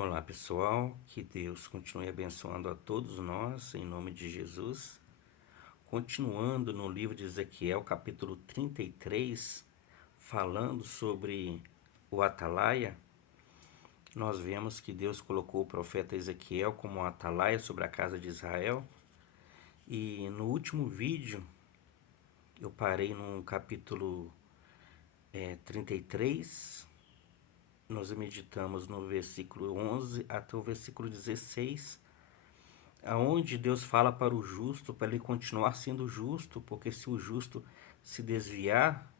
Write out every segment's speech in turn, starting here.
Olá pessoal, que Deus continue abençoando a todos nós, em nome de Jesus. Continuando no livro de Ezequiel, capítulo 33, falando sobre o atalaia, nós vemos que Deus colocou o profeta Ezequiel como um atalaia sobre a casa de Israel. E no último vídeo, eu parei no capítulo 33, nós meditamos no versículo 11 até o versículo 16, aonde Deus fala para o justo, para ele continuar sendo justo, porque se o justo se desviar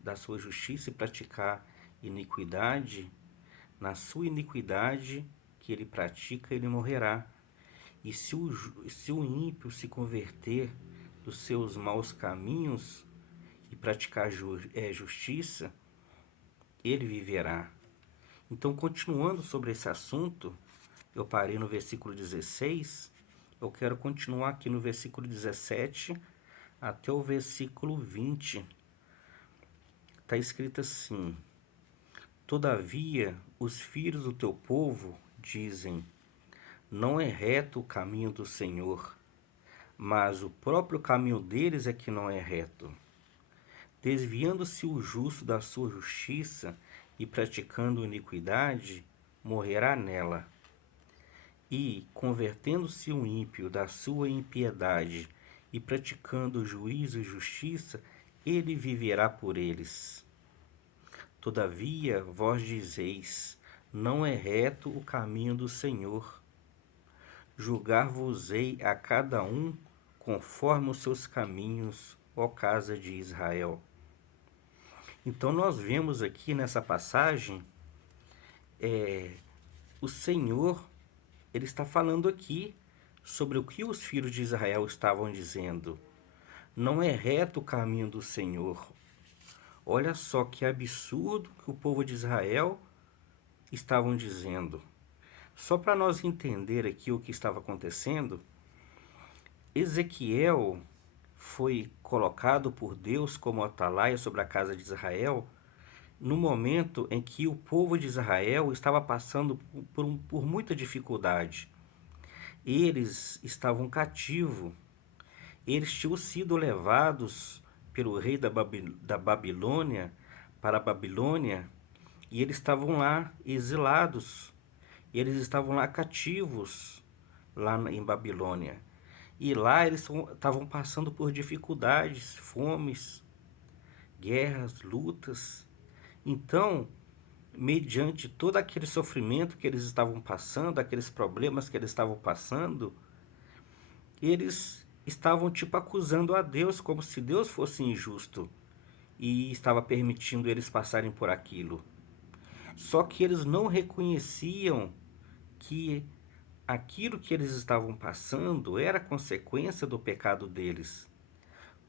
da sua justiça e praticar iniquidade, na sua iniquidade que ele pratica, ele morrerá. E se o ímpio se converter dos seus maus caminhos e praticar justiça, ele viverá. Então, continuando sobre esse assunto, eu parei no versículo 16, eu quero continuar aqui no versículo 17 até o versículo 20. Está escrito assim: Todavia, os filhos do teu povo dizem: Não é reto o caminho do Senhor, mas o próprio caminho deles é que não é reto. Desviando-se o justo da sua justiça e praticando iniquidade, morrerá nela. E, convertendo-se o ímpio da sua impiedade e praticando juízo e justiça, ele viverá por eles. Todavia, vós dizeis: Não é reto o caminho do Senhor. Julgar-vos-ei a cada um conforme os seus caminhos, ó casa de Israel. Então nós vemos aqui nessa passagem, o Senhor, ele está falando aqui sobre o que os filhos de Israel estavam dizendo. Não é reto o caminho do Senhor. Olha só que absurdo que o povo de Israel estavam dizendo. Só para nós entender aqui o que estava acontecendo, Ezequiel foi colocado por Deus como atalaia sobre a casa de Israel no momento em que o povo de Israel estava passando por muita dificuldade. Eles estavam cativos, eles tinham sido levados pelo rei da Babilônia para a Babilônia, e eles estavam lá exilados, eles estavam lá cativos, lá em Babilônia. E lá eles estavam passando por dificuldades, fomes, guerras, lutas. Então, mediante todo aquele sofrimento que eles estavam passando, aqueles problemas que eles estavam passando, eles estavam tipo acusando a Deus como se Deus fosse injusto e estava permitindo eles passarem por aquilo. Só que eles não reconheciam que aquilo que eles estavam passando era consequência do pecado deles,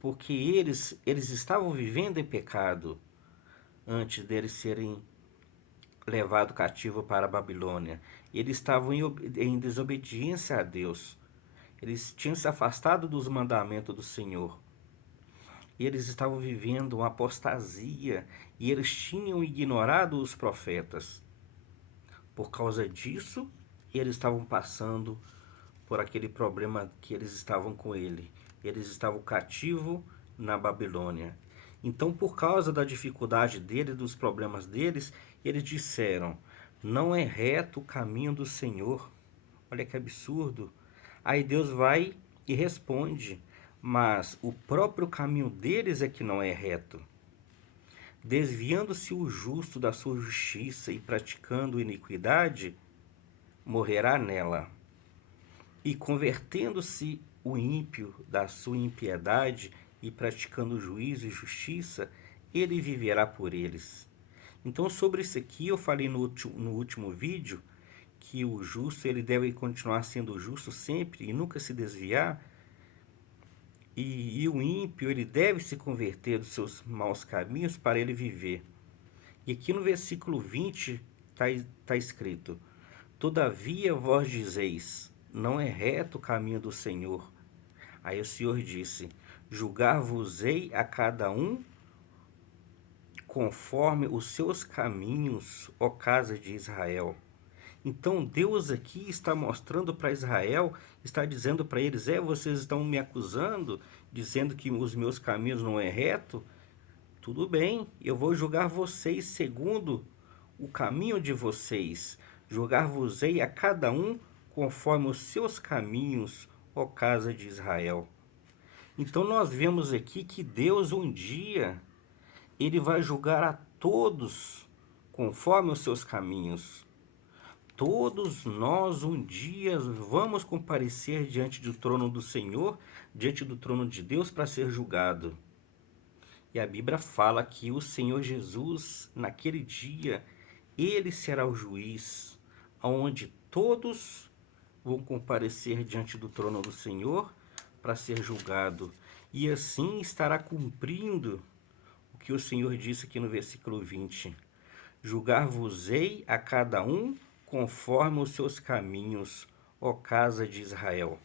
porque eles estavam vivendo em pecado antes deles serem levados cativo para a Babilônia. Eles estavam em desobediência a Deus. Eles tinham se afastado dos mandamentos do Senhor. E eles estavam vivendo uma apostasia e eles tinham ignorado os profetas. Por causa disso, eles estavam passando por aquele problema que eles estavam com ele. Eles estavam cativos na Babilônia. Então, por causa da dificuldade deles, dos problemas deles, eles disseram: Não é reto o caminho do Senhor. Olha que absurdo. Aí Deus vai e responde: Mas o próprio caminho deles é que não é reto. Desviando-se o justo da sua justiça e praticando iniquidade, morrerá nela. E convertendo-se o ímpio da sua impiedade e praticando juízo e justiça, ele viverá por eles. Então, sobre isso aqui, eu falei no último vídeo que o justo ele deve continuar sendo justo sempre e nunca se desviar. E o ímpio ele deve se converter dos seus maus caminhos para ele viver. E aqui no versículo 20 está escrito: Todavia vós dizeis: Não é reto o caminho do Senhor. Aí o Senhor disse: Julgar-vos-ei a cada um conforme os seus caminhos, ó casa de Israel. Então Deus aqui está mostrando para Israel, está dizendo para eles: vocês estão me acusando, dizendo que os meus caminhos não é reto. Tudo bem, eu vou julgar vocês segundo o caminho de vocês. Julgar-vos-ei a cada um conforme os seus caminhos, ó casa de Israel. Então nós vemos aqui que Deus um dia ele vai julgar a todos conforme os seus caminhos. Todos nós um dia vamos comparecer diante do trono do Senhor, diante do trono de Deus para ser julgado. E a Bíblia fala que o Senhor Jesus, naquele dia, ele será o juiz, onde todos vão comparecer diante do trono do Senhor para ser julgado. E assim estará cumprindo o que o Senhor disse aqui no versículo 20: julgar-vos-ei a cada um conforme os seus caminhos, ó casa de Israel.